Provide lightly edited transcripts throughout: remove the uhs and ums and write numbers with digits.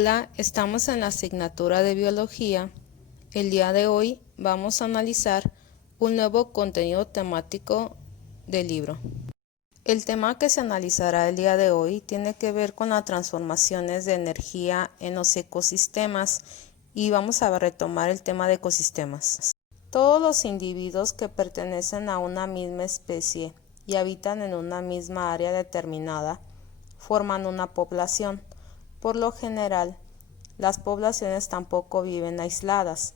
Hola, estamos en la asignatura de biología. El día de hoy vamos a analizar un nuevo contenido temático del libro. El tema que se analizará el día de hoy tiene que ver con las transformaciones de energía en los ecosistemas y vamos a retomar el tema de ecosistemas. Todos los individuos que pertenecen a una misma especie y habitan en una misma área determinada forman una población. Por lo general, las poblaciones tampoco viven aisladas.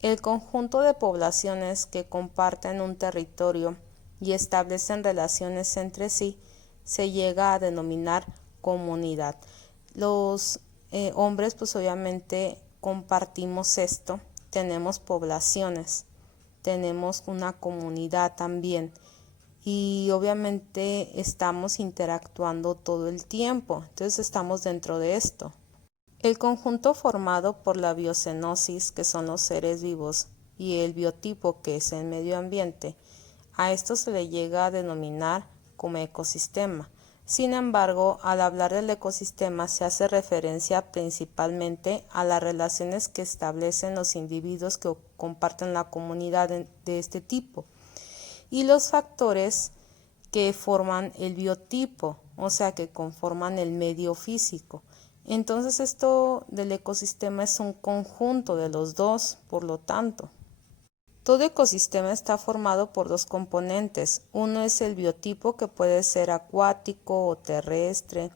El conjunto de poblaciones que comparten un territorio y establecen relaciones entre sí se llega a denominar comunidad. Los hombres pues obviamente compartimos esto, tenemos poblaciones, tenemos una comunidad también y obviamente estamos interactuando todo el tiempo, entonces estamos dentro de esto. El conjunto formado por la biocenosis, que son los seres vivos, y el biotipo, que es el medio ambiente, a esto se le llega a denominar como ecosistema. Sin embargo, al hablar del ecosistema se hace referencia principalmente a las relaciones que establecen los individuos que comparten la comunidad de este tipo y los factores que forman el biotipo, o sea, que conforman el medio físico. Entonces esto del ecosistema es un conjunto de los dos, por lo tanto. Todo ecosistema está formado por dos componentes. Uno es el biotipo, que puede ser acuático o terrestre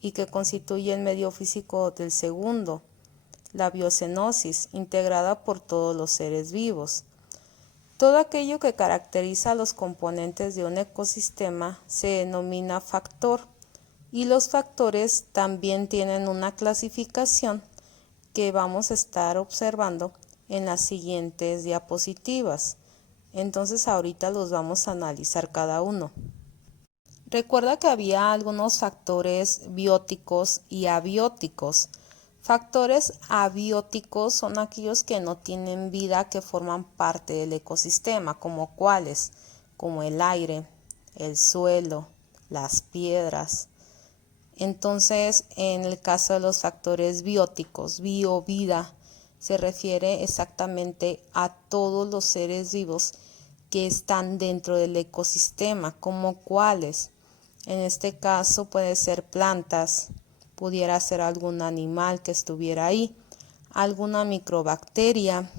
y que constituye el medio físico del segundo. La biocenosis, integrada por todos los seres vivos. Todo aquello que caracteriza a los componentes de un ecosistema se denomina factor y los factores también tienen una clasificación que vamos a estar observando en las siguientes diapositivas. Entonces ahorita los vamos a analizar cada uno. Recuerda que había algunos factores bióticos y abióticos. Factores abióticos son aquellos que no tienen vida, que forman parte del ecosistema, como cuáles, como el aire, el suelo, las piedras. Entonces, en el caso de los factores bióticos, vida, se refiere exactamente a todos los seres vivos que están dentro del ecosistema, como cuáles. En este caso puede ser plantas, pudiera ser algún animal que estuviera ahí, alguna microbacteria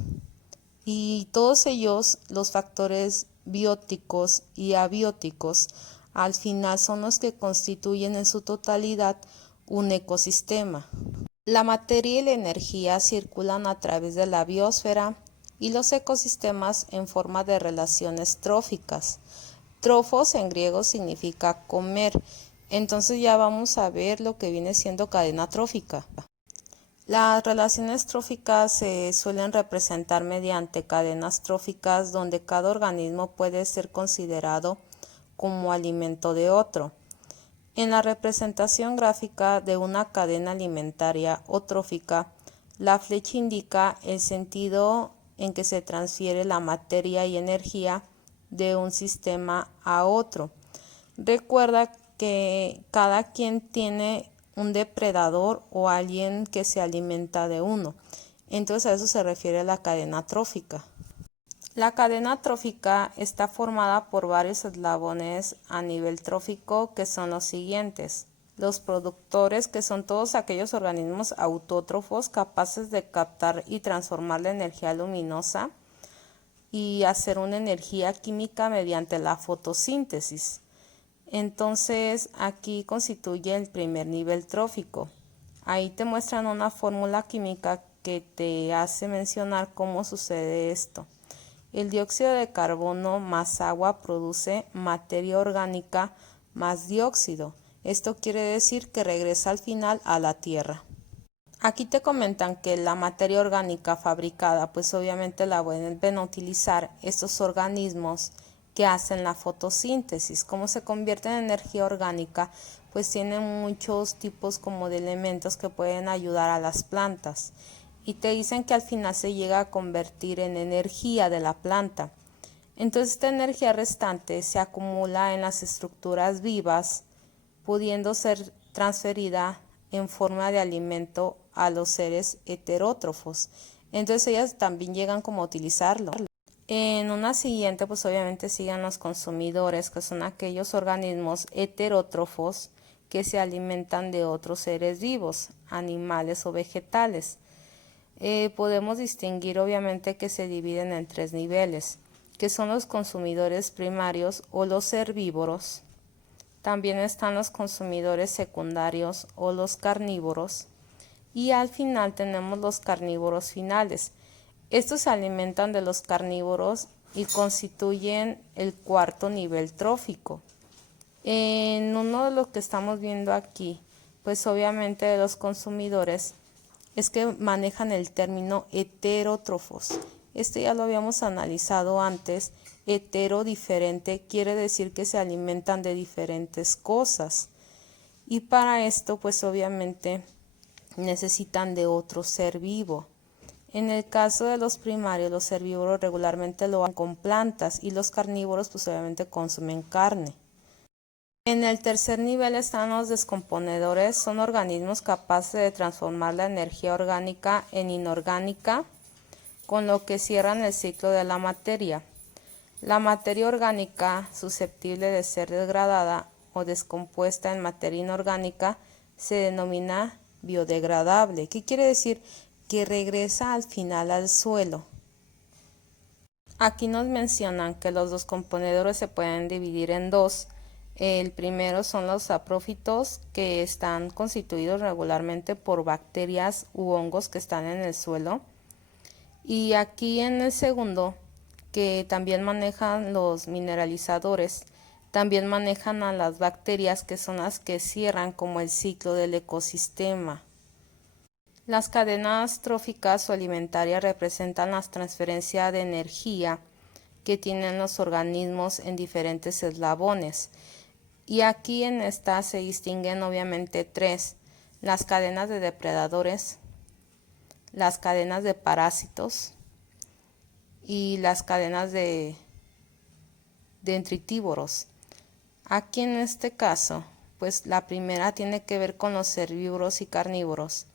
y todos ellos, los factores bióticos y abióticos, al final son los que constituyen en su totalidad un ecosistema. La materia y la energía circulan a través de la biosfera y los ecosistemas en forma de relaciones tróficas. Trofos en griego significa comer. Entonces ya vamos a ver lo que viene siendo cadena trófica. Las relaciones tróficas se suelen representar mediante cadenas tróficas donde cada organismo puede ser considerado como alimento de otro. En la representación gráfica de una cadena alimentaria o trófica, la flecha indica el sentido en que se transfiere la materia y energía de un sistema a otro. Recuerda que cada quien tiene un depredador o alguien que se alimenta de uno. Entonces a eso se refiere la cadena trófica. La cadena trófica está formada por varios eslabones a nivel trófico que son los siguientes. Los productores, que son todos aquellos organismos autótrofos capaces de captar y transformar la energía luminosa y hacer una energía química mediante la fotosíntesis. Entonces aquí constituye el primer nivel trófico. Ahí te muestran una fórmula química que te hace mencionar cómo sucede esto. El dióxido de carbono más agua produce materia orgánica más dióxido. Esto quiere decir que regresa al final a la tierra. Aquí te comentan que la materia orgánica fabricada, pues obviamente la vuelven a utilizar estos organismos que hacen la fotosíntesis. Como se convierte en energía orgánica, pues tienen muchos tipos como de elementos que pueden ayudar a las plantas. Y te dicen que al final se llega a convertir en energía de la planta. Entonces esta energía restante se acumula en las estructuras vivas, pudiendo ser transferida en forma de alimento a los seres heterótrofos. Entonces ellas también llegan como a utilizarlo. En una siguiente, pues obviamente siguen los consumidores, que son aquellos organismos heterótrofos que se alimentan de otros seres vivos, animales o vegetales. Podemos distinguir obviamente que se dividen en 3 niveles, que son los consumidores primarios o los herbívoros. También están los consumidores secundarios o los carnívoros. Y al final tenemos los carnívoros finales. Estos se alimentan de los carnívoros y constituyen el 4.º nivel trófico. En uno de lo que estamos viendo aquí, pues obviamente de los consumidores, es que manejan el término heterótrofos. Este ya lo habíamos analizado antes. Hetero, diferente, quiere decir que se alimentan de diferentes cosas. Y para esto, pues obviamente necesitan de otro ser vivo. En el caso de los primarios, los herbívoros regularmente lo hacen con plantas y los carnívoros pues obviamente consumen carne. En el 3.er nivel están los descomponedores, son organismos capaces de transformar la energía orgánica en inorgánica, con lo que cierran el ciclo de la materia. La materia orgánica, susceptible de ser degradada o descompuesta en materia inorgánica, se denomina biodegradable. ¿Qué quiere decir? Que regresa al final al suelo. Aquí nos mencionan que los descomponedores se pueden dividir en 2. El primero son los saprófitos, que están constituidos regularmente por bacterias u hongos que están en el suelo. Y aquí en el segundo, que también manejan los mineralizadores, también manejan a las bacterias, que son las que cierran como el ciclo del ecosistema. Las cadenas tróficas o alimentarias representan la transferencia de energía que tienen los organismos en diferentes eslabones. Y aquí en esta se distinguen obviamente 3, las cadenas de depredadores, las cadenas de parásitos y las cadenas de detritívoros. Aquí en este caso, pues la primera tiene que ver con los herbívoros y carnívoros,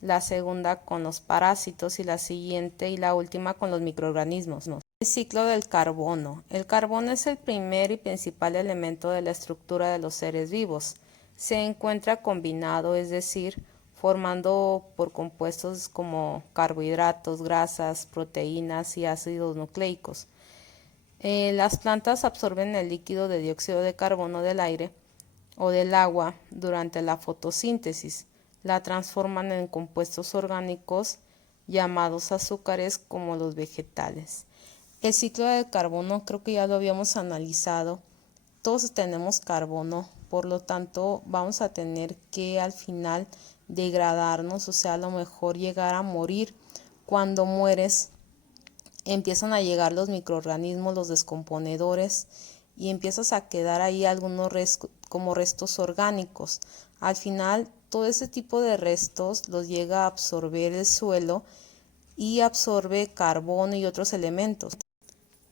la segunda con los parásitos y la siguiente y la última con los microorganismos. El ciclo del carbono. El carbono es el primer y principal elemento de la estructura de los seres vivos. Se encuentra combinado, es decir, formando por compuestos como carbohidratos, grasas, proteínas y ácidos nucleicos. Las plantas absorben el líquido de dióxido de carbono del aire o del agua durante la fotosíntesis. La transforman en compuestos orgánicos llamados azúcares como los vegetales. El ciclo del carbono creo que ya lo habíamos analizado. Todos tenemos carbono, por lo tanto vamos a tener que al final degradarnos, o sea, a lo mejor llegar a morir. Cuando mueres empiezan a llegar los microorganismos, los descomponedores, y empiezas a quedar ahí algunos como restos orgánicos. Al final todo ese tipo de restos los llega a absorber el suelo y absorbe carbono y otros elementos.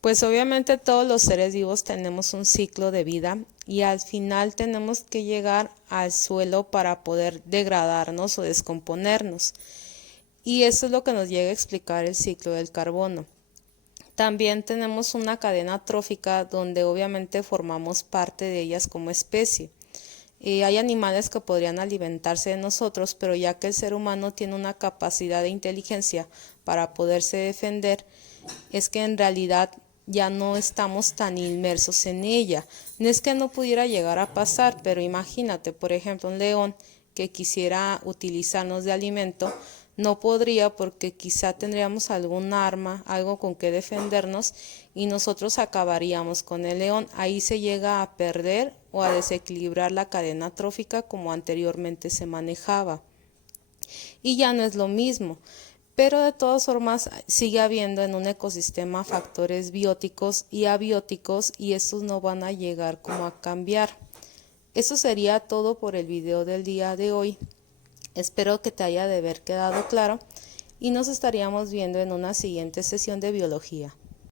Pues obviamente todos los seres vivos tenemos un ciclo de vida y al final tenemos que llegar al suelo para poder degradarnos o descomponernos. Y eso es lo que nos llega a explicar el ciclo del carbono. También tenemos una cadena trófica donde obviamente formamos parte de ellas como especie. Hay animales que podrían alimentarse de nosotros, pero ya que el ser humano tiene una capacidad de inteligencia para poderse defender, es que en realidad ya no estamos tan inmersos en ella. No es que no pudiera llegar a pasar, pero imagínate, por ejemplo, un león que quisiera utilizarnos de alimento, no podría porque quizá tendríamos algún arma, algo con que defendernos y nosotros acabaríamos con el león. Ahí se llega a perder o a desequilibrar la cadena trófica como anteriormente se manejaba. Y ya no es lo mismo. Pero de todas formas sigue habiendo en un ecosistema factores bióticos y abióticos y estos no van a llegar como a cambiar. Eso sería todo por el video del día de hoy. Espero que te haya de haber quedado claro y nos estaríamos viendo en una siguiente sesión de biología.